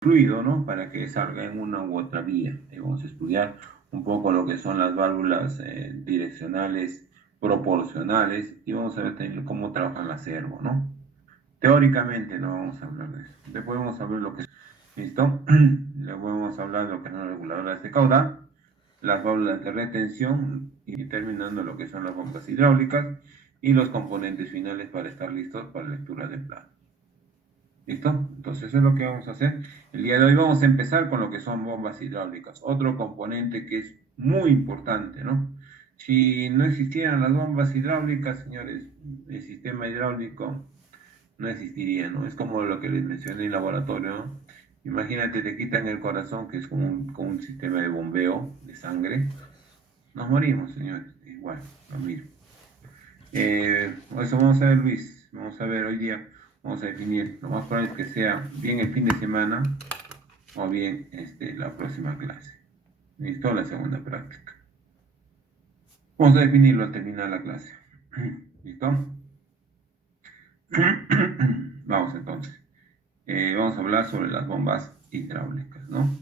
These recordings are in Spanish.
fluido, ¿no? Para que salga en una u otra vía. Y vamos a estudiar un poco lo que son las válvulas direccionales proporcionales y vamos a ver también cómo trabajan las servo, ¿no? Teóricamente no vamos a hablar de eso. Después vamos a ver lo que es, ¿listo? Luego vamos a hablar de lo que son las reguladoras de caudal, las válvulas de retención y terminando lo que son las bombas hidráulicas y los componentes finales para estar listos para lectura de plano. ¿Listo? Entonces eso es lo que vamos a hacer. El día de hoy vamos a empezar con lo que son bombas hidráulicas, otro componente que es muy importante, ¿no? Si no existieran las bombas hidráulicas, señores, el sistema hidráulico no existiría, ¿no? Es como lo que les mencioné en el laboratorio, ¿no? Imagínate, te quitan el corazón, que es como un sistema de bombeo de sangre. Nos morimos, señores. Igual, lo mismo. Eso vamos a ver, Luis. Vamos a ver hoy día. Vamos a definir. Lo más probable es que sea bien el fin de semana o bien la próxima clase. ¿Listo? La segunda práctica. Vamos a definirlo al terminar la clase. ¿Listo? Vamos entonces. Vamos a hablar sobre las bombas hidráulicas, ¿no?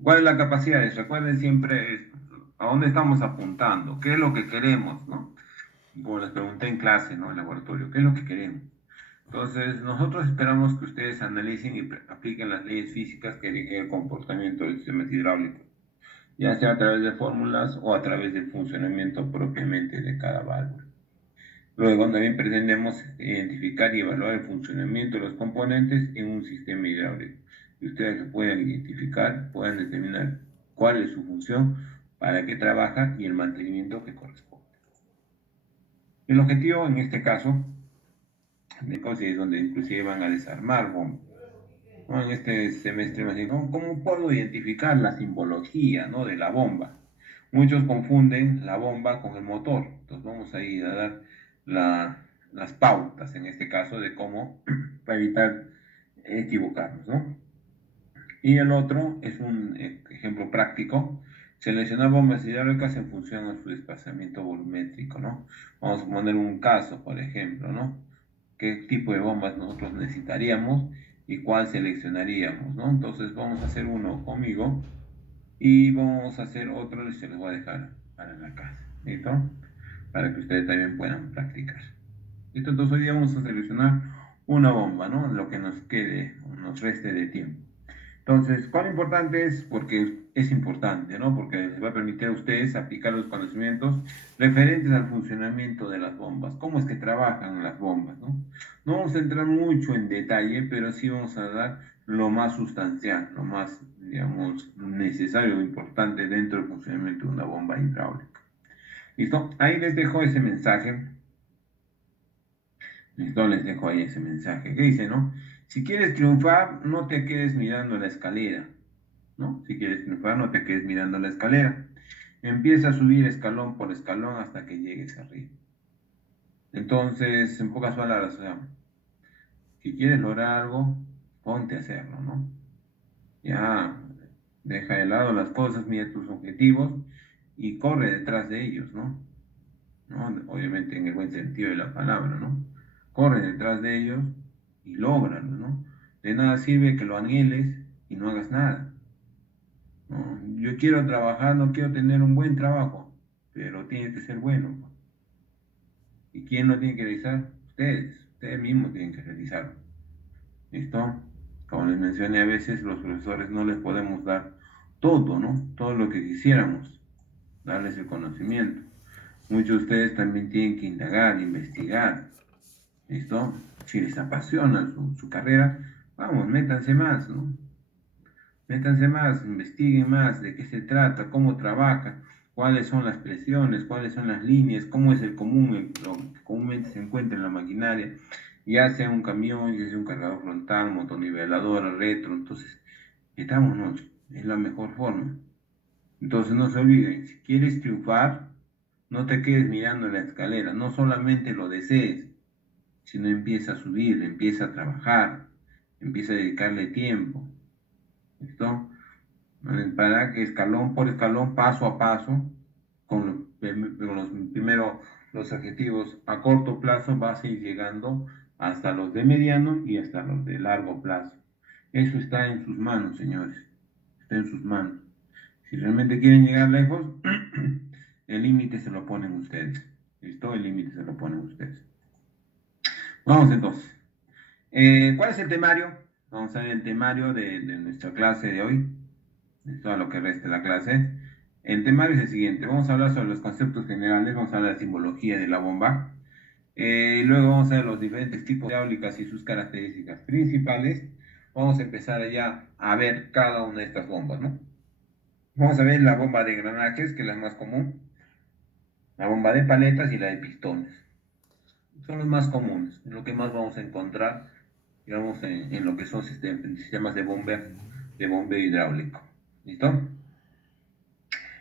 ¿Cuál es la capacidad? Recuerden siempre a dónde estamos apuntando, qué es lo que queremos, ¿no? Como les pregunté en clase, ¿no? En el laboratorio, ¿qué es lo que queremos? Entonces, nosotros esperamos que ustedes analicen y apliquen las leyes físicas que rigen el comportamiento del sistema hidráulico, ya sea a través de fórmulas o a través del funcionamiento propiamente de cada válvula. Luego también pretendemos identificar y evaluar el funcionamiento de los componentes en un sistema hidráulico. Y ustedes lo puedan identificar, puedan determinar cuál es su función, para qué trabaja y el mantenimiento que corresponde. El objetivo en este caso es donde inclusive van a desarmar bombas. ¿No? En este semestre más bien, ¿cómo puedo identificar la simbología, ¿no? De la bomba? Muchos confunden la bomba con el motor. Entonces vamos a ir a dar las pautas en este caso de cómo para evitar equivocarnos, ¿no? Y el otro es un ejemplo práctico. Seleccionar bombas hidráulicas en función a su desplazamiento volumétrico, ¿no? Vamos a poner un caso, por ejemplo, ¿no? ¿Qué tipo de bombas nosotros necesitaríamos y cuál seleccionaríamos, ¿no? Entonces vamos a hacer uno conmigo y vamos a hacer otro y se los voy a dejar para la casa, ¿listo? Para que ustedes también puedan practicar. ¿Listo? Entonces hoy día vamos a seleccionar una bomba, ¿no? Lo que nos quede, nos reste de tiempo. Entonces, ¿cuál importante es? Porque es importante, ¿no? Porque les va a permitir a ustedes aplicar los conocimientos referentes al funcionamiento de las bombas, cómo es que trabajan las bombas, ¿no? No vamos a entrar mucho en detalle, pero sí vamos a dar lo más sustancial, lo más, digamos, necesario o importante dentro del funcionamiento de una bomba hidráulica. ¿Listo? Ahí les dejo ese mensaje. ¿Listo? Les dejo ahí ese mensaje. ¿Qué dice, no? Si quieres triunfar, no te quedes mirando la escalera. ¿No? Si quieres triunfar, no te quedes mirando la escalera. Empieza a subir escalón por escalón hasta que llegues arriba. Entonces, en pocas palabras, o sea, si quieres lograr algo, ponte a hacerlo, ¿no? Ya, deja de lado las cosas, mira tus objetivos y corre detrás de ellos, ¿no? ¿No? Obviamente en el buen sentido de la palabra, ¿no? Corre detrás de ellos y lógralo, ¿no? De nada sirve que lo anheles y no hagas nada. ¿No? Yo quiero trabajar, no quiero tener un buen trabajo, pero tiene que ser bueno. ¿Y quién lo tiene que realizar? Ustedes mismos tienen que realizarlo. ¿Listo? Como les mencioné, a veces los profesores no les podemos dar todo, ¿no? Todo lo que quisiéramos, darles el conocimiento. Muchos de ustedes también tienen que indagar, investigar. ¿Listo? Si les apasiona su carrera, vamos, métanse más, ¿no? Métanse más, investiguen más de qué se trata, cómo trabaja, cuáles son las presiones, cuáles son las líneas, cómo es el común, lo que comúnmente se encuentra en la maquinaria, ya sea un camión, ya sea un cargador frontal, motoniveladora, retro, entonces, metámonos, es la mejor forma. Entonces no se olviden, si quieres triunfar, no te quedes mirando la escalera, no solamente lo desees, sino empieza a subir, empieza a trabajar, empieza a dedicarle tiempo. ¿Listo? Para que escalón por escalón, paso a paso, los primero los objetivos a corto plazo vas a ir llegando hasta los de mediano y hasta los de largo plazo. Eso está en sus manos, señores. Está en sus manos. Si realmente quieren llegar lejos, el límite se lo ponen ustedes. ¿Listo? El límite se lo ponen ustedes. Vamos entonces. ¿Cuál es el temario? Vamos a ver el temario de nuestra clase de hoy, de todo lo que resta de la clase. El temario es el siguiente. Vamos a hablar sobre los conceptos generales, vamos a hablar de la simbología de la bomba. Luego vamos a ver los diferentes tipos de hidráulicas y sus características principales. Vamos a empezar ya a ver cada una de estas bombas, ¿no? Vamos a ver la bomba de engranajes, que es la más común, la bomba de paletas y la de pistones. Son los más comunes, lo que más vamos a encontrar, digamos, en lo que son sistemas de bombeo hidráulico. ¿Listo?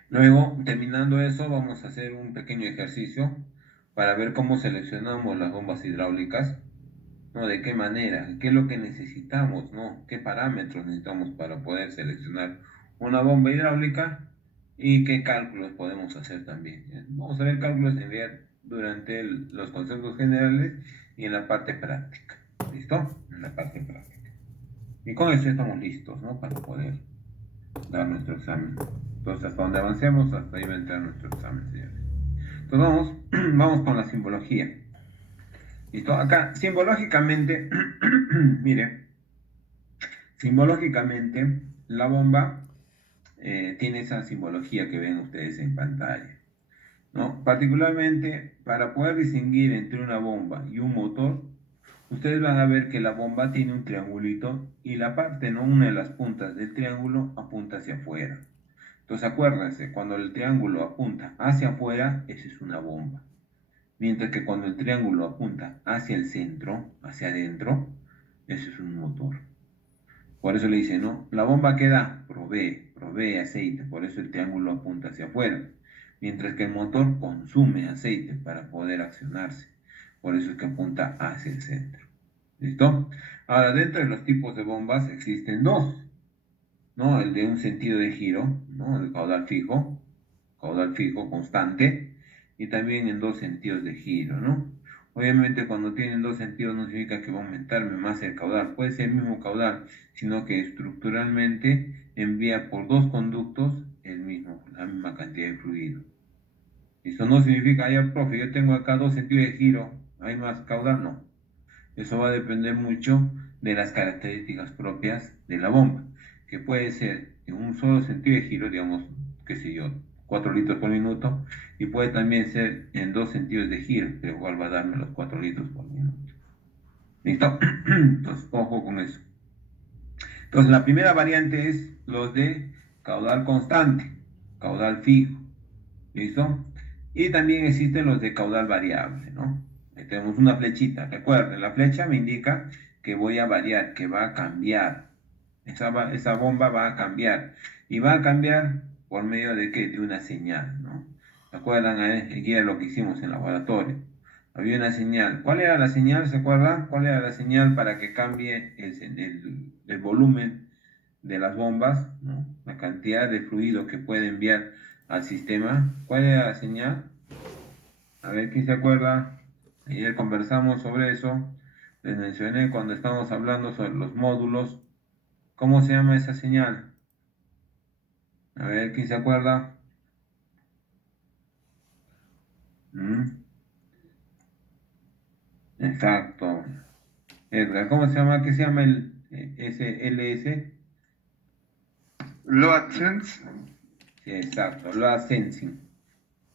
Luego, terminando eso, vamos a hacer un pequeño ejercicio para ver cómo seleccionamos las bombas hidráulicas, ¿no? De qué manera, qué es lo que necesitamos, ¿no? Qué parámetros necesitamos para poder seleccionar una bomba hidráulica y qué cálculos podemos hacer también. ¿Ya? Vamos a ver cálculos en realidad durante los conceptos generales y en la parte práctica. ¿Listo? En la parte práctica. Y con eso estamos listos, ¿no? Para poder dar nuestro examen. Entonces, hasta donde avancemos, hasta ahí va a entrar nuestro examen, señores. Entonces, vamos con la simbología. ¿Listo? Acá, simbológicamente, mire, simbológicamente, la bomba tiene esa simbología que ven ustedes en pantalla, ¿no? Particularmente, para poder distinguir entre una bomba y un motor, ustedes van a ver que la bomba tiene un triangulito y la parte, ¿no? Una de las puntas del triángulo apunta hacia afuera. Entonces acuérdense, cuando el triángulo apunta hacia afuera, esa es una bomba. Mientras que cuando el triángulo apunta hacia el centro, hacia adentro, ese es un motor. Por eso le dice, ¿no? La bomba que da, provee aceite, por eso el triángulo apunta hacia afuera. Mientras que el motor consume aceite para poder accionarse. Por eso es que apunta hacia el centro. ¿Listo? Ahora, dentro de los tipos de bombas existen dos, ¿no? El de un sentido de giro, ¿no? El caudal fijo, constante, y también en dos sentidos de giro, ¿no? Obviamente cuando tienen dos sentidos no significa que va a aumentar más el caudal, puede ser el mismo caudal, sino que estructuralmente envía por dos conductos la misma cantidad de fluido. Esto no significa, ya profe, yo tengo acá dos sentidos de giro, ¿hay más caudal? No. Eso va a depender mucho de las características propias de la bomba, que puede ser en un solo sentido de giro, digamos, qué sé yo, 4 litros por minuto, y puede también ser en dos sentidos de giro, que igual va a darme los 4 litros por minuto. ¿Listo? Entonces, ojo con eso. Entonces, la primera variante es los de caudal constante, caudal fijo. ¿Listo? Y también existen los de caudal variable, ¿no? Ahí tenemos una flechita. Recuerden, la flecha me indica que voy a variar, que va a cambiar. Esa bomba va a cambiar. Y va a cambiar por medio de qué? De una señal, ¿no? ¿Se acuerdan aquí era lo que hicimos en el laboratorio? Había una señal. ¿Cuál era la señal? ¿Se acuerdan? ¿Cuál era la señal para que cambie el volumen de las bombas, ¿no? La cantidad de fluido que puede enviar al sistema? ¿Cuál era la señal? A ver, ¿quién se acuerda? Ayer conversamos sobre eso. Les mencioné cuando estábamos hablando sobre los módulos. ¿Cómo se llama esa señal? A ver, ¿quién se acuerda? ¿Mm? Exacto. Edgar, ¿cómo se llama? ¿Qué se llama el SLS? Load sense. Sí, exacto. Load sensing.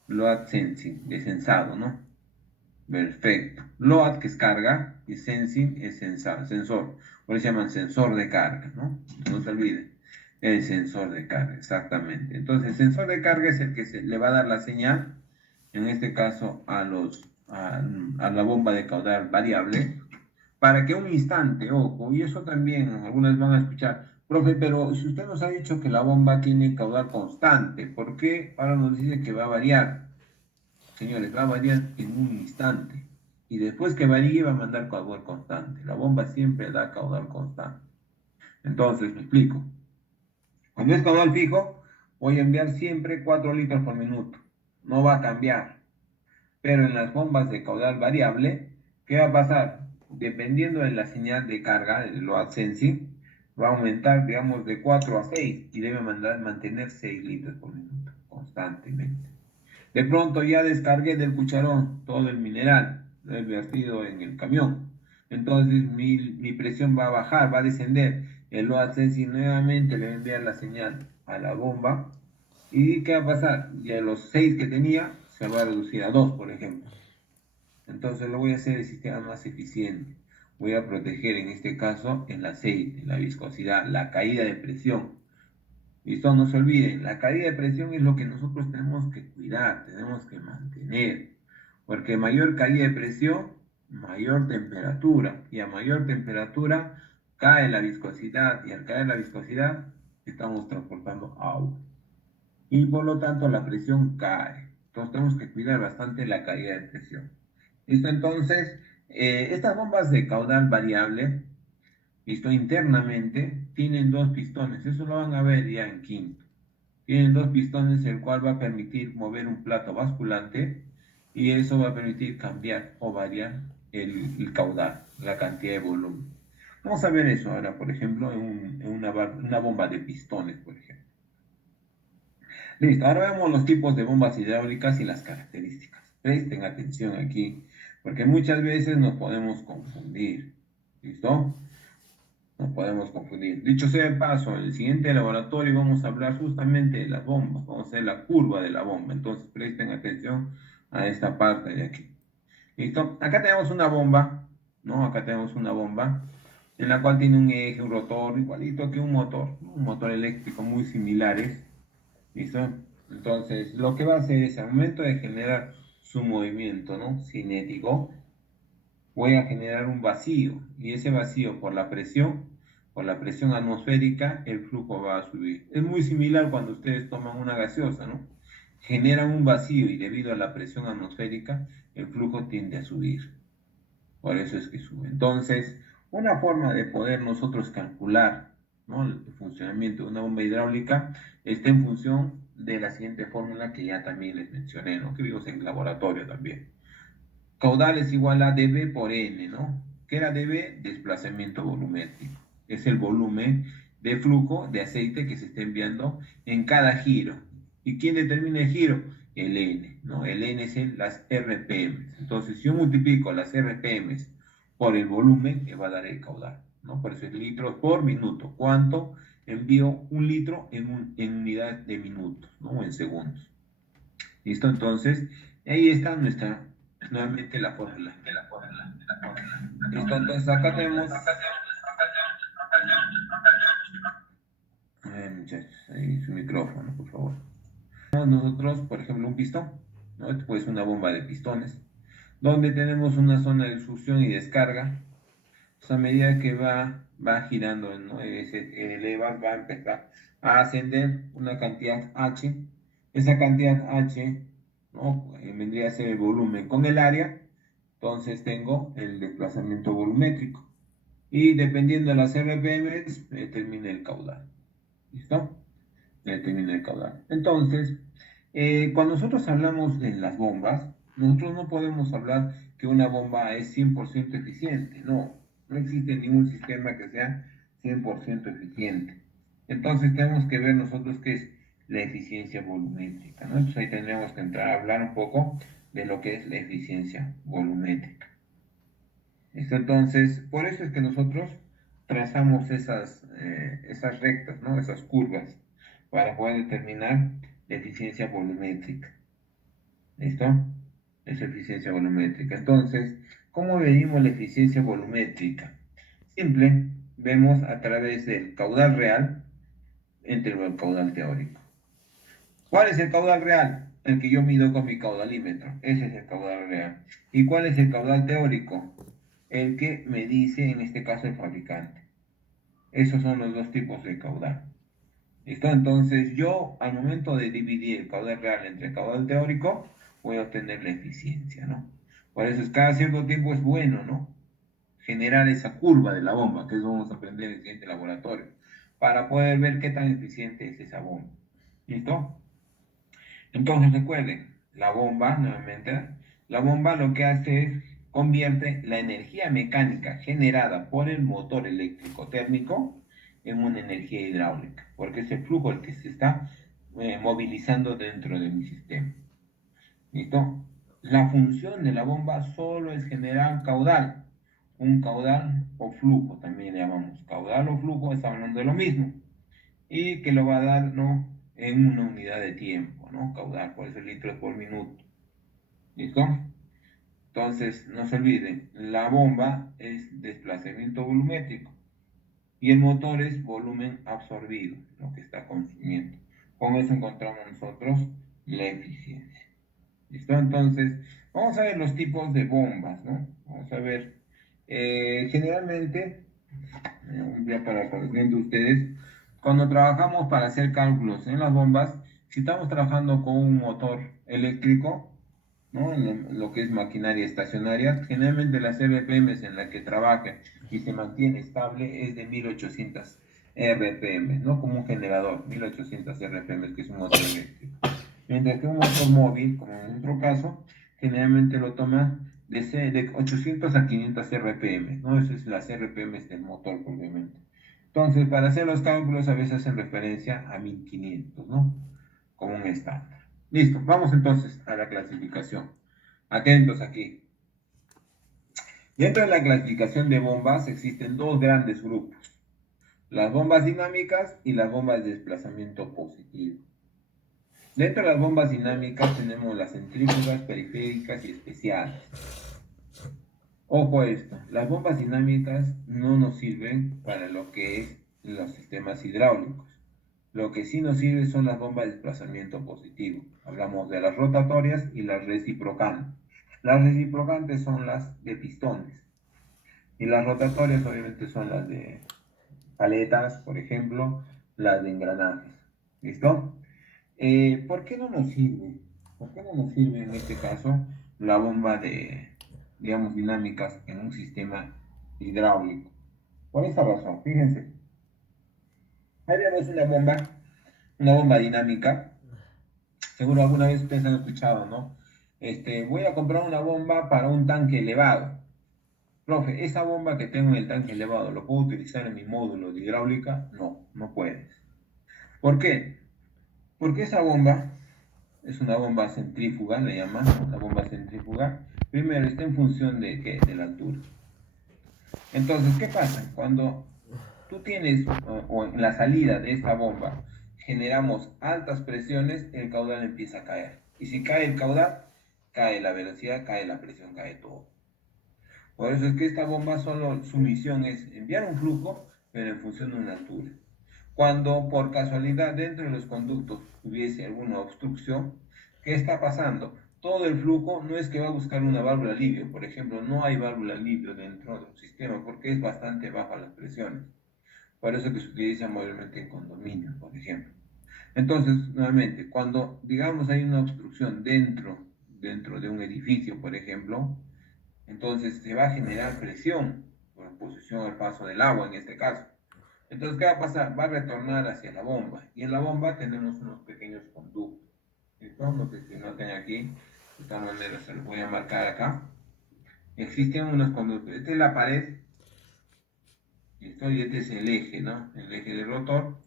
Load sensing, de sensado, ¿no? Perfecto. Load, que es carga, y sensing es sensor. Por eso se llaman sensor de carga, ¿no? No se olvide. El sensor de carga, exactamente. Entonces, el sensor de carga es el que le va a dar la señal, en este caso a la bomba de caudal variable, para que un instante, ojo, y eso también algunas van a escuchar, profe, pero si usted nos ha dicho que la bomba tiene caudal constante, ¿por qué ahora nos dice que va a variar? Señores, va a variar en un instante. Y después que varíe va a mandar caudal constante. La bomba siempre da caudal constante. Entonces, me explico. Cuando es caudal fijo, voy a enviar siempre 4 litros por minuto. No va a cambiar. Pero en las bombas de caudal variable, ¿qué va a pasar? Dependiendo de la señal de carga, del load sensing, va a aumentar, digamos, de 4 a 6 y debe mantener 6 litros por minuto constantemente. De pronto ya descargué del cucharón todo el mineral, lo he vertido en el camión. Entonces mi presión va a bajar, va a descender. Él lo hace y nuevamente le va a enviar la señal a la bomba. ¿Y qué va a pasar? Ya los 6 que tenía se va a reducir a 2, por ejemplo. Entonces lo voy a hacer el sistema más eficiente. Voy a proteger en este caso el aceite, la viscosidad, la caída de presión. Listo, no se olviden, la caída de presión es lo que nosotros tenemos que cuidar, tenemos que mantener. Porque mayor caída de presión, mayor temperatura. Y a mayor temperatura cae la viscosidad. Y al caer la viscosidad, estamos transportando agua. Y por lo tanto la presión cae. Entonces tenemos que cuidar bastante la caída de presión. Listo, entonces, estas bombas de caudal variable, listo, internamente, tienen dos pistones. Eso lo van a ver ya en quinto. Tienen dos pistones, el cual va a permitir mover un plato basculante y eso va a permitir cambiar o variar el caudal, la cantidad de volumen. Vamos a ver eso ahora, por ejemplo, una bomba de pistones, por ejemplo. Listo, ahora vemos los tipos de bombas hidráulicas y las características. Presten atención aquí, porque muchas veces nos podemos confundir. ¿Listo? Nos podemos confundir. Dicho sea de paso, en el siguiente laboratorio vamos a hablar justamente de las bombas. Vamos a hacer la curva de la bomba. Entonces presten atención a esta parte de aquí. ¿Listo? Acá tenemos una bomba, ¿no? Acá tenemos una bomba en la cual tiene un eje, un rotor, igualito que un motor eléctrico muy similares. ¿Listo? Entonces, lo que va a hacer es, al momento de generar su movimiento, ¿no? Cinético, voy a generar un vacío. Y ese vacío, por la presión atmosférica, el flujo va a subir. Es muy similar cuando ustedes toman una gaseosa, ¿no? Generan un vacío y debido a la presión atmosférica, el flujo tiende a subir. Por eso es que sube. Entonces, una forma de poder nosotros calcular, ¿no?, el funcionamiento de una bomba hidráulica está en función de la siguiente fórmula que ya también les mencioné, ¿no?, que vimos en el laboratorio también. Caudal es igual a dB por N, ¿no? ¿Qué era dB? Desplazamiento volumétrico. Es el volumen de flujo de aceite que se está enviando en cada giro. ¿Y quién determina el giro? El N, ¿no? El N es las RPM. Entonces, si yo multiplico las RPM por el volumen, me va a dar el caudal, ¿no? Por eso es litros por minuto. ¿Cuánto envío un litro en unidad de minutos, ¿no? O en segundos. ¿Listo? Entonces, ahí está nuevamente la fórmula. ¿Listo? Entonces, acá tenemos... A ver, muchachos, ahí su micrófono, por favor. Nosotros, por ejemplo, un pistón, ¿no? Esto puede ser una bomba de pistones, donde tenemos una zona de succión y descarga. Pues a medida que va girando, ¿no?, ese eleva, va a empezar a ascender una cantidad H. Esa cantidad H, ¿no?, vendría a ser el volumen con el área. Entonces tengo el desplazamiento volumétrico. Y dependiendo de las RPM, determina el caudal. ¿Listo? Determina el caudal. Entonces, cuando nosotros hablamos de las bombas, nosotros no podemos hablar que una bomba es 100% eficiente. No, no existe ningún sistema que sea 100% eficiente. Entonces tenemos que ver nosotros qué es la eficiencia volumétrica, ¿no? Entonces ahí tendríamos que entrar a hablar un poco de lo que es la eficiencia volumétrica. Entonces, por eso es que nosotros trazamos esas rectas, ¿no?, esas curvas, para poder determinar la eficiencia volumétrica. ¿Listo? Es eficiencia volumétrica. Entonces, ¿cómo medimos la eficiencia volumétrica? Simple, vemos a través del caudal real entre el caudal teórico. ¿Cuál es el caudal real? El que yo mido con mi caudalímetro. Ese es el caudal real. ¿Y cuál es el caudal teórico? El que me dice, en este caso, el fabricante. Esos son los dos tipos de caudal. ¿Listo? Entonces yo, al momento de dividir el caudal real entre el caudal teórico, voy a obtener la eficiencia, ¿no? Por eso es cada cierto tiempo es bueno, ¿no?, generar esa curva de la bomba, que eso vamos a aprender en el siguiente laboratorio, para poder ver qué tan eficiente es esa bomba. ¿Listo? Entonces recuerden, la bomba, nuevamente, la bomba lo que hace es convierte la energía mecánica generada por el motor eléctrico térmico en una energía hidráulica, porque es el flujo el que se está movilizando dentro de mi sistema. ¿Listo? La función de la bomba solo es generar caudal, un caudal o flujo, también le llamamos caudal o flujo, está hablando de lo mismo, y que lo va a dar, ¿no?, en una unidad de tiempo, ¿no? Caudal, por eso litros por minuto. ¿Listo? Entonces, no se olviden, la bomba es desplazamiento volumétrico y el motor es volumen absorbido, lo que está consumiendo. Con eso encontramos nosotros la eficiencia. ¿Listo? Entonces, vamos a ver los tipos de bombas, ¿no? Vamos a ver, generalmente, ya para conocimiento de ustedes, cuando trabajamos para hacer cálculos en las bombas, si estamos trabajando con un motor eléctrico, ¿no?, en lo que es maquinaria estacionaria, generalmente las RPMs en la que trabaja y se mantiene estable es de 1800 RPM, ¿no? Como un generador, 1800 RPM, que es un motor eléctrico. Mientras que un motor móvil, como en nuestro caso, generalmente lo toma de 800 a 500 RPM, ¿no? Esas son las RPM del motor, obviamente. Entonces, para hacer los cálculos, a veces hacen referencia a 1500, ¿no? Como un estándar. Listo, vamos entonces a la clasificación. Atentos aquí. Dentro de la clasificación de bombas existen dos grandes grupos: las bombas dinámicas y las bombas de desplazamiento positivo. Dentro de las bombas dinámicas tenemos las centrífugas, periféricas y especiales. Ojo a esto, las bombas dinámicas no nos sirven para lo que es los sistemas hidráulicos. Lo que sí nos sirve son las bombas de desplazamiento positivo. Hablamos de las rotatorias y las reciprocantes. Las reciprocantes son las de pistones y las rotatorias obviamente son las de paletas, por ejemplo, las de engranajes. ¿Listo? ¿Por qué no nos sirve? ¿Por qué no nos sirve en este caso la bomba de, digamos, dinámicas en un sistema hidráulico? Por esta razón, fíjense. Ahí vemos una bomba dinámica. Seguro alguna vez ustedes han escuchado, ¿no? Voy a comprar una bomba para un tanque elevado. Profe, ¿esa bomba que tengo en el tanque elevado lo puedo utilizar en mi módulo de hidráulica? No, no puedes. ¿Por qué? Porque esa bomba es una bomba centrífuga, le llaman, la bomba centrífuga. Primero, está en función de ¿qué? De la altura. Entonces, ¿qué pasa? Cuando tú tienes, o en la salida de esta bomba, generamos altas presiones, el caudal empieza a caer. Y si cae el caudal, cae la velocidad, cae la presión, cae todo. Por eso es que esta bomba solo su misión es enviar un flujo, pero en función de una altura. Cuando por casualidad dentro de los conductos hubiese alguna obstrucción, ¿qué está pasando? Todo el flujo no es que va a buscar una válvula alivio, por ejemplo, no hay válvula alivio dentro del sistema porque es bastante baja las presiones. Por eso que se utiliza mayormente en condominios, por ejemplo. Entonces, nuevamente, cuando digamos hay una obstrucción dentro de un edificio, por ejemplo, entonces se va a generar presión por oposición al paso del agua en este caso. Entonces, ¿qué va a pasar? Va a retornar hacia la bomba. Y en la bomba tenemos unos pequeños conductos. ¿Listo? No sé si noten aquí. De esta manera se los voy a marcar acá. Existen unos conductos. Esta es la pared. ¿Listo? Y este es el eje, ¿no? El eje del rotor.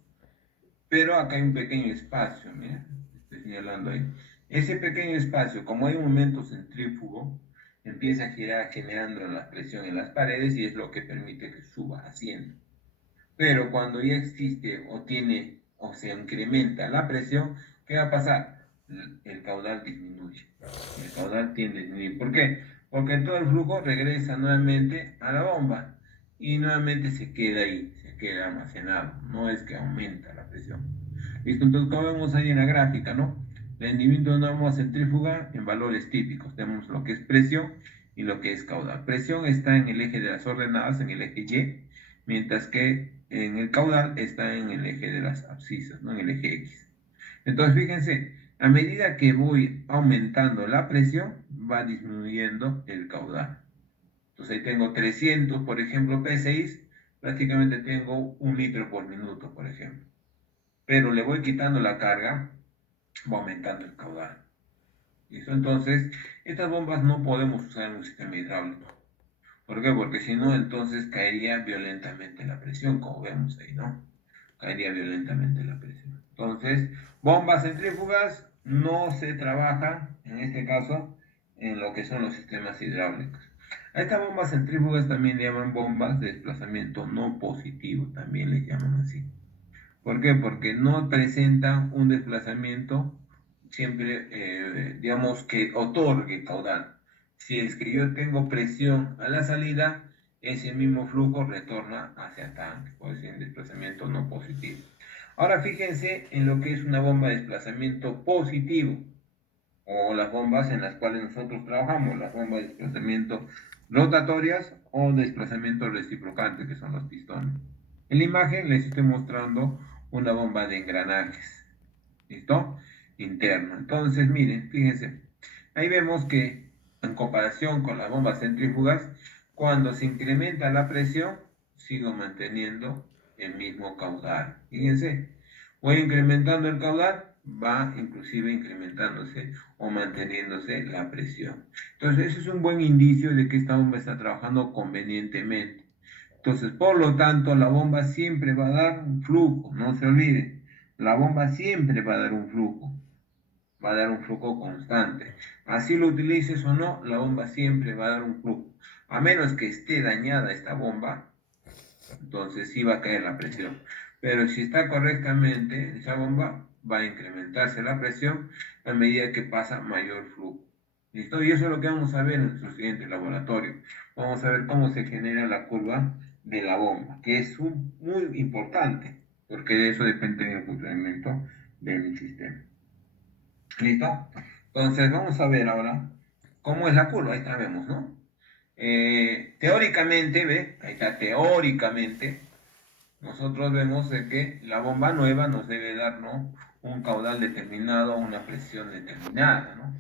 Pero acá hay un pequeño espacio. Mira, estoy señalando ahí. Ese pequeño espacio, como hay un momento centrífugo, empieza a girar generando la presión en las paredes y es lo que permite que suba, ascienda. Pero cuando ya existe o se incrementa la presión, ¿qué va a pasar? El caudal disminuye. El caudal tiende a disminuir. ¿Por qué? Porque todo el flujo regresa nuevamente a la bomba y nuevamente se queda ahí, se queda almacenado. No es que aumenta la presión. Listo, entonces como vemos ahí en la gráfica, ¿no? Rendimiento de una bomba centrífuga en valores típicos. Tenemos lo que es presión y lo que es caudal. Presión está en el eje de las ordenadas, en el eje Y, mientras que en el caudal está en el eje de las abscisas, ¿no? En el eje X. Entonces, fíjense, a medida que voy aumentando la presión, va disminuyendo el caudal. Entonces, ahí tengo 300, por ejemplo, P6, prácticamente tengo 1 litro por minuto, por ejemplo. Pero le voy quitando la carga, va aumentando el caudal. ¿Listo? Entonces, estas bombas no podemos usar en un sistema hidráulico. ¿Por qué? Porque si no, entonces caería violentamente la presión, como vemos ahí, ¿no? caería violentamente la presión. Entonces, bombas centrífugas no se trabaja, en este caso, en lo que son los sistemas hidráulicos. A estas bombas centrífugas también le llaman bombas de desplazamiento no positivo, también le llaman así. ¿Por qué? Porque no presentan un desplazamiento siempre, digamos, que otorgue caudal. Si es que yo tengo presión a la salida, ese mismo flujo retorna hacia el tanque, puede ser un desplazamiento no positivo. Ahora fíjense en lo que es una bomba de desplazamiento positivo, o las bombas en las cuales nosotros trabajamos, las bombas de desplazamiento rotatorias o desplazamiento reciprocante, que son los pistones. En la imagen les estoy mostrando una bomba de engranajes, ¿listo? Interno. Entonces, miren, fíjense, ahí vemos que en comparación con las bombas centrífugas, cuando se incrementa la presión, sigo manteniendo el mismo caudal. Fíjense, voy incrementando el caudal, va inclusive incrementándose o manteniéndose la presión. Entonces, eso es un buen indicio de que esta bomba está trabajando convenientemente. Entonces, por lo tanto, la bomba siempre va a dar un flujo, no se olvide. La bomba siempre va a dar un flujo, va a dar un flujo constante. Así lo utilices o no, la bomba siempre va a dar un flujo. A menos que esté dañada esta bomba, entonces sí va a caer la presión. Pero si está correctamente, esa bomba va a incrementarse la presión a medida que pasa mayor flujo. ¿Listo? Y eso es lo que vamos a ver en nuestro siguiente laboratorio. Vamos a ver cómo se genera la curva de la bomba, que es muy importante, porque de eso depende del funcionamiento del sistema. ¿Listo? Entonces vamos a ver ahora cómo es la curva. Ahí está, vemos, ¿no? Teóricamente, ¿ve? Ahí está, teóricamente, nosotros vemos de que la bomba nueva nos debe dar, ¿no?, un caudal determinado, una presión determinada, ¿no?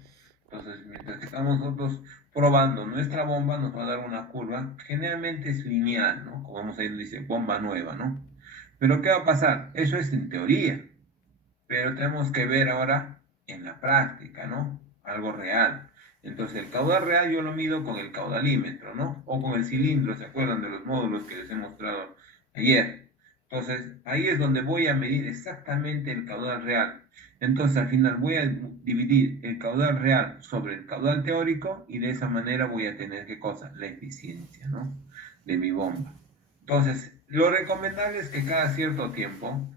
Entonces, mientras que estamos nosotros probando nuestra bomba, nos va a dar una curva, generalmente es lineal, ¿no? Como vamos ahí, dice bomba nueva, ¿no? Pero ¿qué va a pasar? Eso es en teoría, pero tenemos que ver ahora en la práctica, ¿no? Algo real. Entonces, el caudal real yo lo mido con el caudalímetro, ¿no? O con el cilindro, ¿se acuerdan de los módulos que les he mostrado ayer? Entonces, ahí es donde voy a medir exactamente el caudal real. Entonces, al final voy a dividir el caudal real sobre el caudal teórico y de esa manera voy a tener, ¿qué cosa? La eficiencia, ¿no?, de mi bomba. Entonces, lo recomendable es que cada cierto tiempo,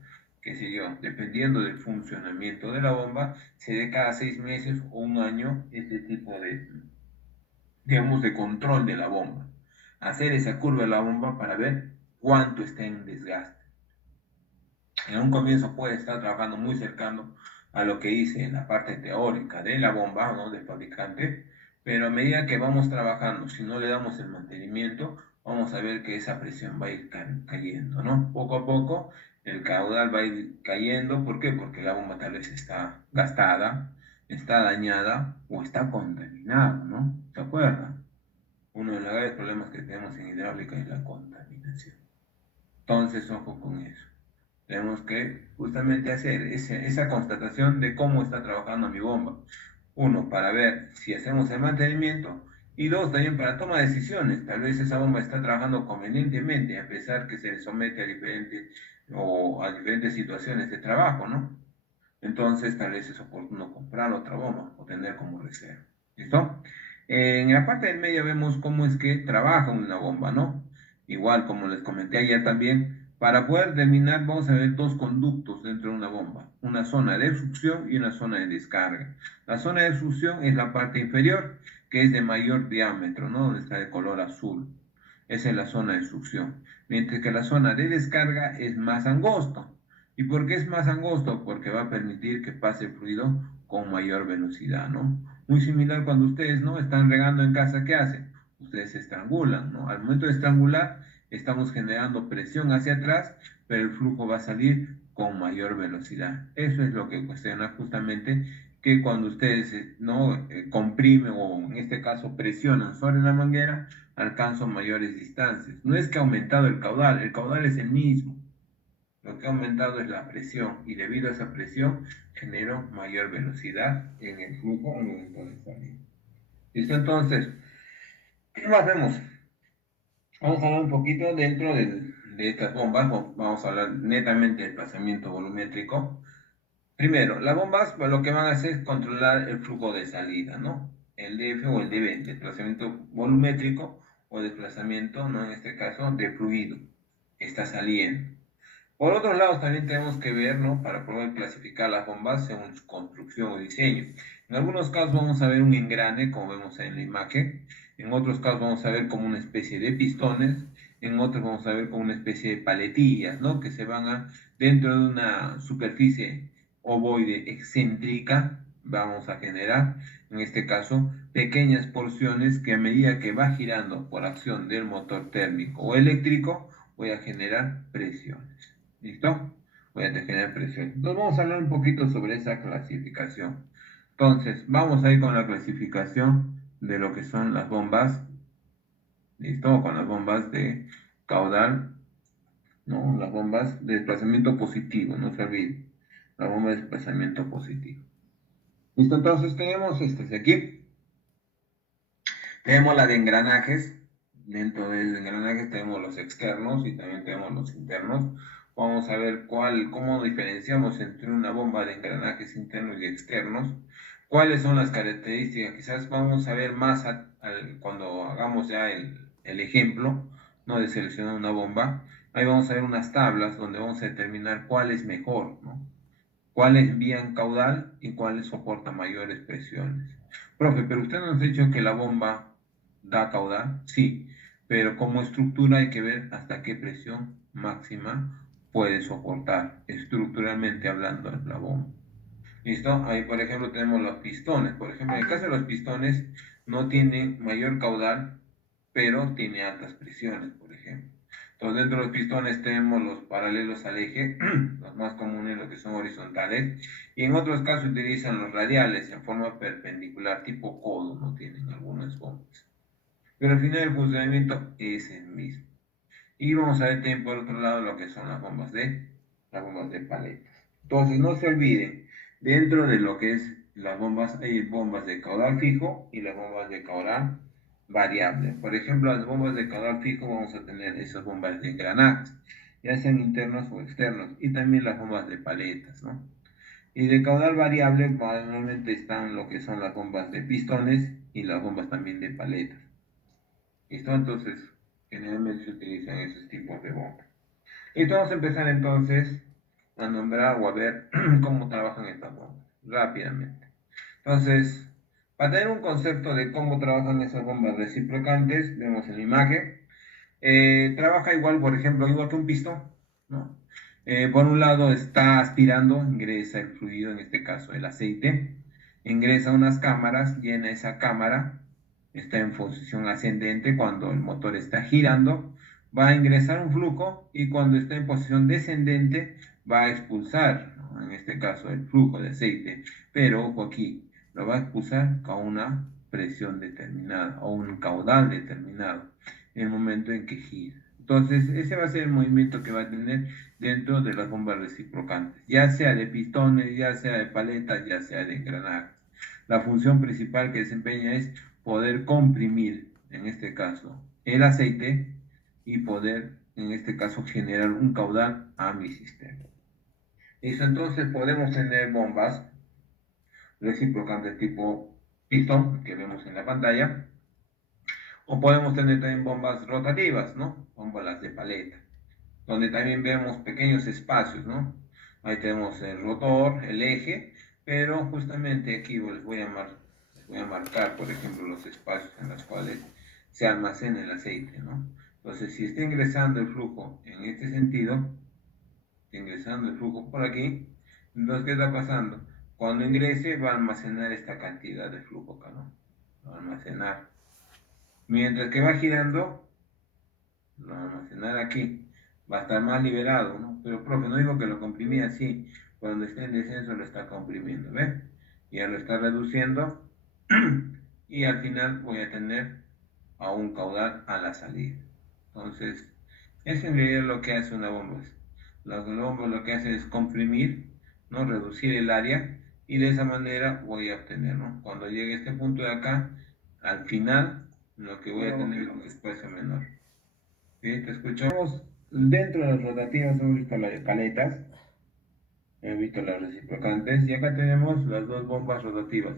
qué sé yo, dependiendo del funcionamiento de la bomba, se dé cada 6 meses o un año este tipo de, digamos, de control de la bomba. Hacer esa curva de la bomba para ver cuánto está en desgaste. En un comienzo puede estar trabajando muy cercano a lo que hice en la parte teórica de la bomba, ¿no?, del fabricante, pero a medida que vamos trabajando, si no le damos el mantenimiento, vamos a ver que esa presión va a ir cayendo, ¿no? Poco a poco el caudal va a ir cayendo. ¿Por qué? Porque la bomba tal vez está gastada, está dañada o está contaminada, ¿no? ¿Se acuerdan? Uno de los graves problemas que tenemos en hidráulica es la contaminación. Entonces, ojo con eso. Tenemos que justamente hacer esa constatación de cómo está trabajando mi bomba. Uno, para ver si hacemos el mantenimiento, y dos, también para toma de decisiones. Tal vez esa bomba está trabajando convenientemente, a pesar que se le somete a diferentes situaciones de trabajo, ¿no? Entonces, tal vez es oportuno comprar otra bomba o tener como reserva. ¿Listo? En la parte del medio vemos cómo es que trabaja una bomba, ¿no? Igual, como les comenté ayer también, para poder terminar vamos a ver dos conductos dentro de una bomba, una zona de succión y una zona de descarga. La zona de succión es la parte inferior, que es de mayor diámetro, ¿no?, donde está de color azul. Esa es la zona de succión. Mientras que la zona de descarga es más angosto. ¿Y por qué es más angosto? Porque va a permitir que pase el fluido con mayor velocidad, ¿no? Muy similar cuando ustedes, ¿no?, están regando en casa, ¿qué hacen? Ustedes se estrangulan, ¿no? Al momento de estrangular, estamos generando presión hacia atrás, pero el flujo va a salir con mayor velocidad. Eso es lo que cuestiona justamente que cuando ustedes, ¿no?, comprimen o en este caso presionan sobre la manguera, alcanzan mayores distancias. No es que ha aumentado el caudal es el mismo. Lo que ha aumentado es la presión y debido a esa presión generó mayor velocidad en el flujo al momento de salir. ¿Listo? Entonces, ¿qué más vemos? Vamos a hablar un poquito dentro de estas bombas, vamos a hablar netamente del desplazamiento volumétrico. Primero, las bombas lo que van a hacer es controlar el flujo de salida, ¿no? El DF o el DB, desplazamiento volumétrico o desplazamiento, ¿no? En este caso, de fluido que está saliendo. Por otros lados, también tenemos que ver, ¿no? Para poder clasificar las bombas según su construcción o diseño. En algunos casos vamos a ver un engrane, como vemos en la imagen. En otros casos vamos a ver como una especie de pistones. En otros vamos a ver como una especie de paletillas, ¿no? Que se van a, dentro de una superficie ovoide excéntrica, vamos a generar, en este caso, pequeñas porciones que a medida que va girando por acción del motor térmico o eléctrico, voy a generar presiones. ¿Listo? Voy a generar presión. Entonces vamos a hablar un poquito sobre esa clasificación. Entonces, vamos a ir con la clasificación de lo que son las bombas. ¿Listo? Con las bombas de caudal, ¿no? Las bombas de desplazamiento positivo, no se olviden. La bomba de desplazamiento positivo. ¿Listo? Entonces tenemos estas de aquí. Tenemos la de engranajes. Dentro de los engranajes tenemos los externos y también tenemos los internos. Vamos a ver cómo diferenciamos entre una bomba de engranajes internos y externos. ¿Cuáles son las características? Quizás vamos a ver más cuando hagamos ya el ejemplo, ¿no? De seleccionar una bomba. Ahí vamos a ver unas tablas donde vamos a determinar cuál es mejor, ¿no? Cuáles envían caudal y cuáles soportan mayores presiones. Profe, pero usted nos ha dicho que la bomba da caudal, sí, pero como estructura hay que ver hasta qué presión máxima puede soportar, estructuralmente hablando, la bomba. ¿Listo? Ahí, por ejemplo, tenemos los pistones. Por ejemplo, en el caso de los pistones, no tienen mayor caudal, pero tiene altas presiones, por ejemplo. Entonces, dentro de los pistones tenemos los paralelos al eje, los más comunes, los que son horizontales, y en otros casos utilizan los radiales en forma perpendicular, tipo codo, no tienen algunas bombas. Pero al final el funcionamiento es el mismo. Y vamos a ver también por otro lado lo que son las bombas de paletas. Entonces, no se olviden, dentro de lo que es las bombas, hay bombas de caudal fijo y las bombas de caudal variable. Por ejemplo, las bombas de caudal fijo vamos a tener esas bombas de engranajes, ya sean internos o externos, y también las bombas de paletas, ¿no? Y de caudal variable normalmente están lo que son las bombas de pistones y las bombas también de paletas. ¿Listo? Entonces, generalmente se utilizan esos tipos de bombas. Y vamos a empezar entonces a nombrar o a ver cómo trabajan estas bombas rápidamente. Entonces, para tener un concepto de cómo trabajan esas bombas reciprocantes, vemos en la imagen, trabaja igual, por ejemplo, igual que un pistón, ¿no? Por un lado está aspirando, ingresa el fluido, en este caso el aceite, ingresa unas cámaras, llena esa cámara, está en posición ascendente cuando el motor está girando, va a ingresar un flujo y cuando está en posición descendente va a expulsar, ¿no? En este caso el flujo de aceite, pero ojo aquí, lo va a expulsar con una presión determinada o un caudal determinado en el momento en que gira. Entonces, ese va a ser el movimiento que va a tener dentro de las bombas reciprocantes, ya sea de pistones, ya sea de paletas, ya sea de engranajes. La función principal que desempeña es poder comprimir, en este caso, el aceite y poder, en este caso, generar un caudal a mi sistema. Listo, entonces podemos tener bombas reciprocantes tipo pistón, que vemos en la pantalla, o podemos tener también bombas rotativas, ¿no? Bombas de paleta, donde también vemos pequeños espacios, ¿no? Ahí tenemos el rotor, el eje, pero justamente aquí les voy a marcar, por ejemplo, los espacios en los cuales se almacena el aceite, ¿no? Entonces, si está ingresando el flujo en este sentido, está ingresando el flujo por aquí, entonces, ¿qué está pasando? Cuando ingrese va a almacenar esta cantidad de flujo acá, ¿no? Va a almacenar. Mientras que va girando, lo va a almacenar aquí. Va a estar más liberado, ¿no? Pero, profe, no digo que lo comprimí así. Cuando esté en descenso lo está comprimiendo, ¿ves? Ya lo está reduciendo. Y al final voy a tener a un caudal a la salida. Entonces, es en realidad lo que hace una bomba. La bomba lo que hace es comprimir, ¿no? Reducir el área y de esa manera voy a obtener, ¿no? Cuando llegue a este punto de acá, al final, lo que voy a tener es un espacio menor. ¿Sí? ¿Te escuchamos? Dentro de las rotativas hemos visto las de paletas, hemos visto las reciprocantes y acá tenemos las dos bombas rotativas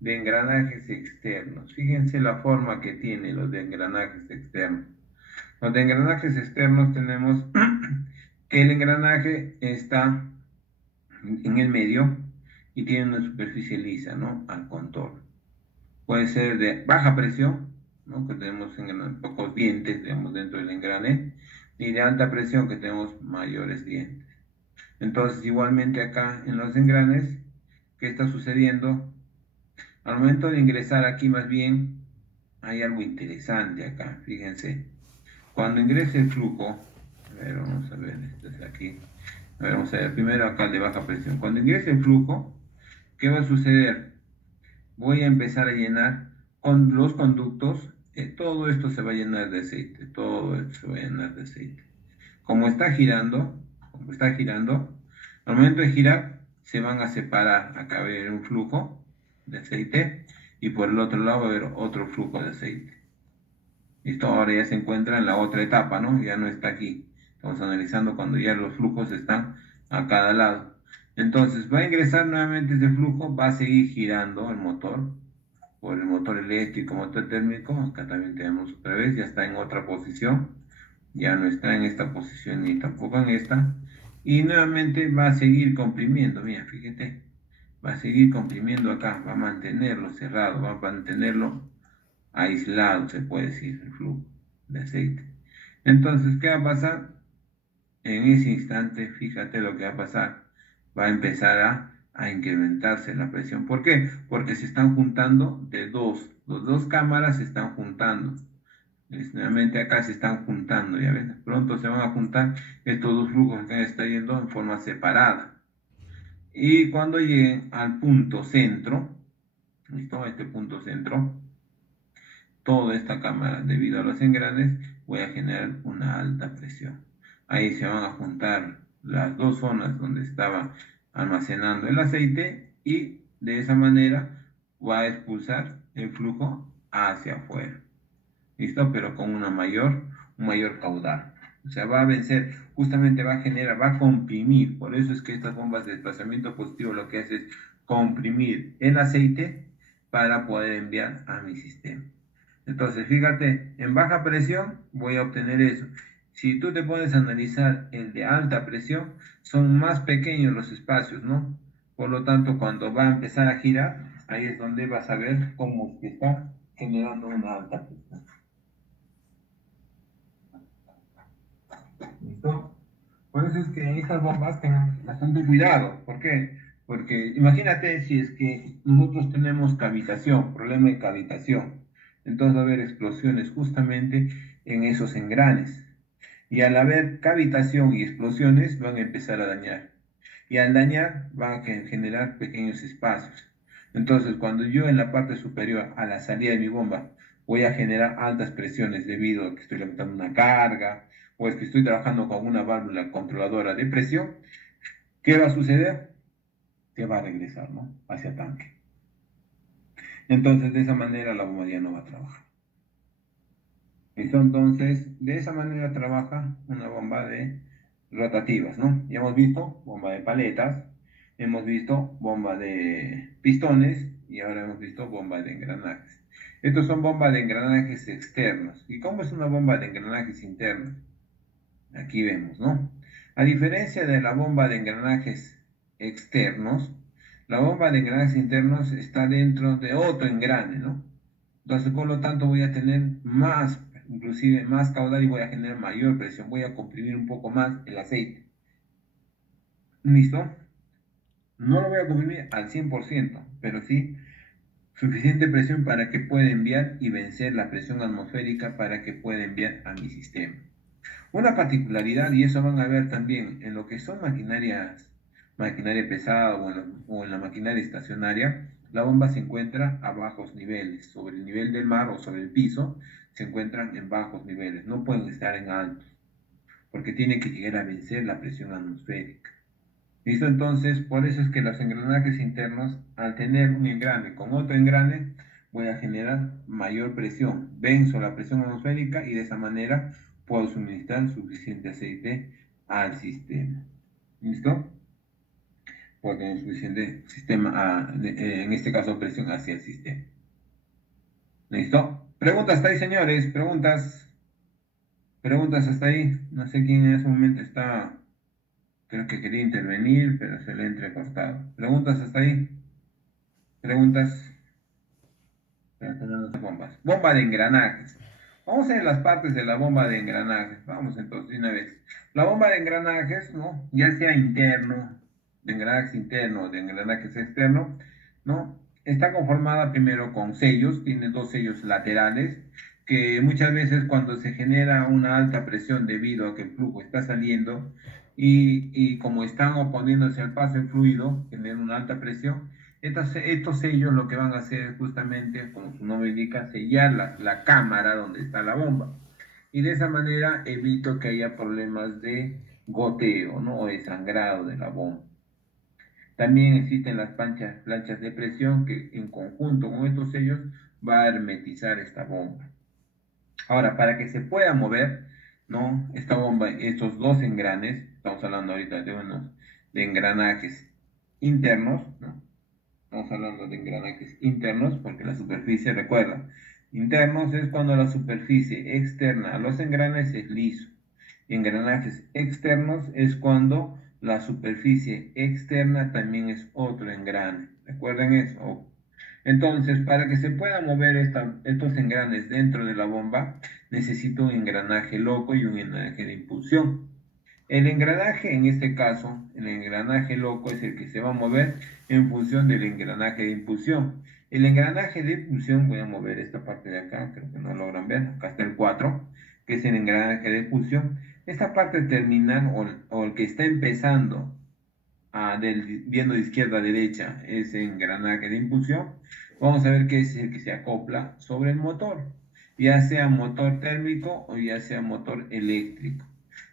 de engranajes externos. Fíjense la forma que tienen los de engranajes externos. Los de engranajes externos tenemos que el engranaje está en el medio y tiene una superficie lisa, ¿no? Al contorno. Puede ser de baja presión, ¿no? Que tenemos en pocos dientes, digamos, dentro del engrane, y de alta presión, que tenemos mayores dientes. Entonces, igualmente acá en los engranes, ¿qué está sucediendo? Al momento de ingresar aquí, más bien, hay algo interesante acá, fíjense. Cuando ingrese el flujo, a ver, vamos a ver, desde aquí. A ver, vamos a ver, primero acá el de baja presión. Cuando ingrese el flujo, ¿qué va a suceder? Voy a empezar a llenar con los conductos, todo esto se va a llenar de aceite, todo esto se va a llenar de aceite. Como está girando, al momento de girar, se van a separar. Acá va a haber un flujo de aceite y por el otro lado va a haber otro flujo de aceite. Esto ahora ya se encuentra en la otra etapa, ¿no? Ya no está aquí. Estamos analizando cuando ya los flujos están a cada lado. Entonces va a ingresar nuevamente ese flujo, va a seguir girando el motor por el motor eléctrico, motor térmico. Acá también tenemos otra vez, ya está en otra posición. Ya no está en esta posición ni tampoco en esta. Y nuevamente va a seguir comprimiendo. Mira, fíjate. Va a seguir comprimiendo acá. Va a mantenerlo cerrado. Va a mantenerlo aislado, se puede decir, el flujo de aceite. Entonces, ¿qué va a pasar? En ese instante, fíjate lo que va a pasar. Va a empezar a incrementarse la presión. ¿Por qué? Porque se están juntando de dos. Las dos cámaras se están juntando. Nuevamente acá se están juntando, ya ven. Pronto se van a juntar estos dos flujos que están yendo en forma separada. Y cuando lleguen al punto centro, ¿listo? Este punto centro, toda esta cámara, debido a los engranes, voy a generar una alta presión. Ahí se van a juntar las dos zonas donde estaba almacenando el aceite y de esa manera va a expulsar el flujo hacia afuera. ¿Listo? Pero con un mayor caudal. O sea, va a vencer, justamente va a generar, va a comprimir. Por eso es que estas bombas de desplazamiento positivo lo que hace es comprimir el aceite para poder enviar a mi sistema. Entonces, fíjate, en baja presión voy a obtener eso. Si tú te pones a analizar el de alta presión, son más pequeños los espacios, ¿no? Por lo tanto, cuando va a empezar a girar, ahí es donde vas a ver cómo está generando una alta presión. ¿Listo? Por eso es que esas bombas tengan bastante cuidado. ¿Por qué? Porque imagínate si es que nosotros tenemos cavitación, problema de cavitación. Entonces va a haber explosiones justamente en esos engranes. Y al haber cavitación y explosiones van a empezar a dañar. Y al dañar van a generar pequeños espacios. Entonces cuando yo en la parte superior a la salida de mi bomba voy a generar altas presiones debido a que estoy levantando una carga o es que estoy trabajando con una válvula controladora de presión, ¿qué va a suceder? Que va a regresar, ¿no? Hacia tanque. Entonces de esa manera la bomba ya no va a trabajar. ¿Listo? Entonces, de esa manera trabaja una bomba de rotativas, ¿no? Ya hemos visto bomba de paletas, hemos visto bomba de pistones y ahora hemos visto bomba de engranajes. Estos son bombas de engranajes externos. ¿Y cómo es una bomba de engranajes internos? Aquí vemos, ¿no? A diferencia de la bomba de engranajes externos, la bomba de engranajes internos está dentro de otro engrane, ¿no? Entonces, por lo tanto, voy a tener más, inclusive más caudal y voy a generar mayor presión. Voy a comprimir un poco más el aceite. ¿Listo? No lo voy a comprimir al 100%, pero sí suficiente presión para que pueda enviar y vencer la presión atmosférica para que pueda enviar a mi sistema. Una particularidad, y eso van a ver también en lo que son maquinaria pesada o en la maquinaria estacionaria, la bomba se encuentra a bajos niveles, sobre el nivel del mar o sobre el piso, se encuentran en bajos niveles, no pueden estar en altos, porque tiene que llegar a vencer la presión atmosférica. ¿Listo? Entonces, por eso es que los engranajes internos, al tener un engrane con otro engrane, voy a generar mayor presión. Venzo la presión atmosférica y de esa manera puedo suministrar suficiente aceite al sistema. ¿Listo? Puedo tener suficiente sistema, en este caso presión hacia el sistema. ¿Listo? Preguntas hasta ahí, señores. Preguntas hasta ahí. No sé quién en ese momento está. Creo que quería intervenir, pero se le ha entrecortado. ¿Preguntas hasta ahí? ¿Preguntas? Bombas. Bomba de engranajes. Vamos a ver las partes de la bomba de engranajes. Vamos entonces de una vez. La bomba de engranajes, ¿no? Ya sea interno, de engranajes interno o de engranajes externo, ¿no? Está conformada primero con sellos, tiene dos sellos laterales, que muchas veces cuando se genera una alta presión debido a que el flujo está saliendo y como están oponiéndose al paso del fluido, generan una alta presión, estos sellos lo que van a hacer es justamente, como su nombre indica, sellar la cámara donde está la bomba. Y de esa manera evito que haya problemas de goteo, ¿no? O de sangrado de la bomba. También existen las planchas de presión que en conjunto con estos sellos va a hermetizar esta bomba. Ahora, para que se pueda mover, ¿no? Esta bomba, estos dos engranes, estamos hablando ahorita de engranajes internos, ¿no? Estamos hablando de engranajes internos porque la superficie, recuerda, internos es cuando la superficie externa a los engranes es liso. Y engranajes externos es cuando la superficie externa también es otro engrane. ¿Recuerden eso? Entonces, para que se pueda mover estos engranes dentro de la bomba, necesito un engranaje loco y un engranaje de impulsión. El engranaje, en este caso, el engranaje loco es el que se va a mover en función del engranaje de impulsión. El engranaje de impulsión, voy a mover esta parte de acá, creo que no logran ver, acá está el 4, que es el engranaje de impulsión. Esta parte terminal o el que está empezando viendo de izquierda a derecha ese engranaje de impulsión, vamos a ver que es el que se acopla sobre el motor, ya sea motor térmico o ya sea motor eléctrico.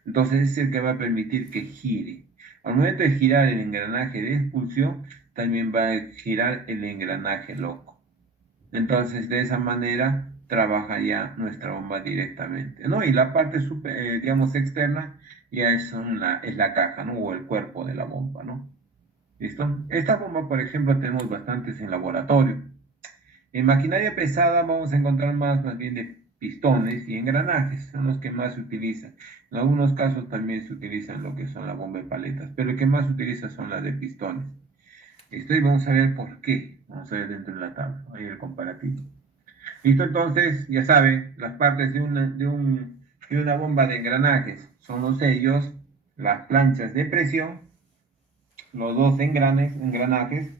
Entonces es el que va a permitir que gire. Al momento de girar el engranaje de expulsión, también va a girar el engranaje loco. Entonces de esa manera trabaja ya nuestra bomba directamente, ¿no? Y la parte digamos externa ya es la caja, ¿no? O el cuerpo de la bomba, ¿no? ¿Listo? Esta bomba, por ejemplo, tenemos bastantes en laboratorio. En maquinaria pesada vamos a encontrar más bien de pistones y engranajes, son los que más se utilizan. En algunos casos también se utilizan lo que son la bomba de paletas, pero el que más se utiliza son las de pistones. Listo, y vamos a ver por qué. Vamos a ver dentro de la tabla, ahí el comparativo. Listo, entonces, ya saben, las partes de una bomba de engranajes son los sellos, las planchas de presión, los dos engranajes,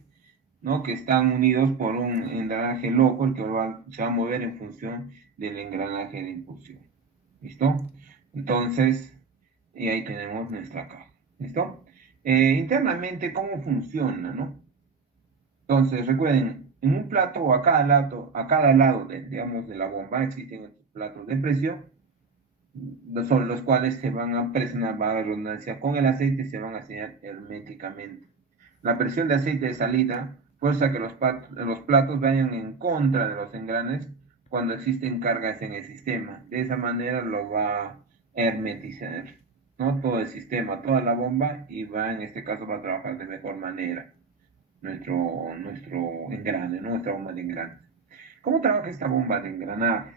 ¿no? Que están unidos por un engranaje loco, el que se va a mover en función del engranaje de impulsión. ¿Listo? Entonces, y ahí tenemos nuestra caja. ¿Listo? Internamente, ¿cómo funciona, no? Entonces, recuerden, en un plato o a cada lado digamos, de la bomba existen estos platos de presión, son los cuales se van a presionar, va la redundancia, con el aceite se van a sellar herméticamente. La presión de aceite de salida fuerza que los platos vayan en contra de los engranes cuando existen cargas en el sistema. De esa manera lo va a hermetizar, ¿no? Todo el sistema, toda la bomba y en este caso va a trabajar de mejor manera nuestro engrane, ¿no? Nuestra bomba de engranes. ¿Cómo trabaja esta bomba de engranajes?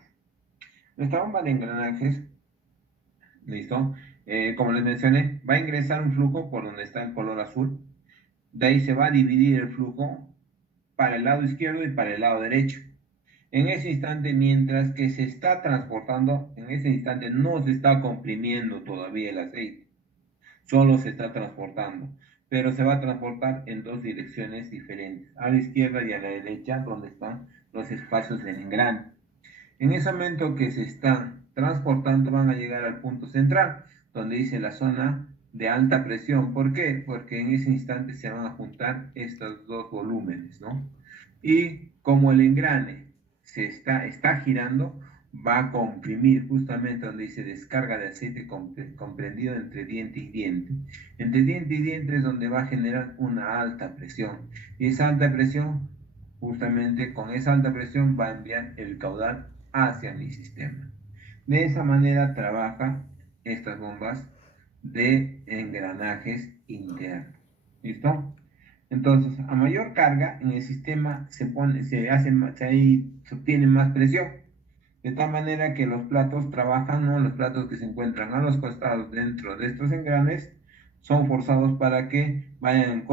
Nuestra bomba de engranajes, ¿listo? Como les mencioné, va a ingresar un flujo por donde está el color azul. De ahí se va a dividir el flujo para el lado izquierdo y para el lado derecho. En ese instante, mientras que se está transportando, en ese instante no se está comprimiendo todavía el aceite, solo se está transportando, pero se va a transportar en dos direcciones diferentes, a la izquierda y a la derecha, donde están los espacios del engrane. En ese momento que se están transportando van a llegar al punto central, donde dice la zona de alta presión. ¿Por qué? Porque en ese instante se van a juntar estos dos volúmenes, ¿no? Y como el engrane está girando, va a comprimir justamente donde dice descarga de aceite comprendido entre diente y diente. Entre diente y diente es donde va a generar una alta presión. Y esa alta presión, justamente con esa alta presión, va a enviar el caudal hacia mi sistema. De esa manera trabajan estas bombas de engranajes internos. ¿Listo? Entonces, a mayor carga en el sistema se obtiene más presión. De tal manera que los platos trabajan, ¿no? Los platos que se encuentran a los costados dentro de estos engranes son forzados para que vayan en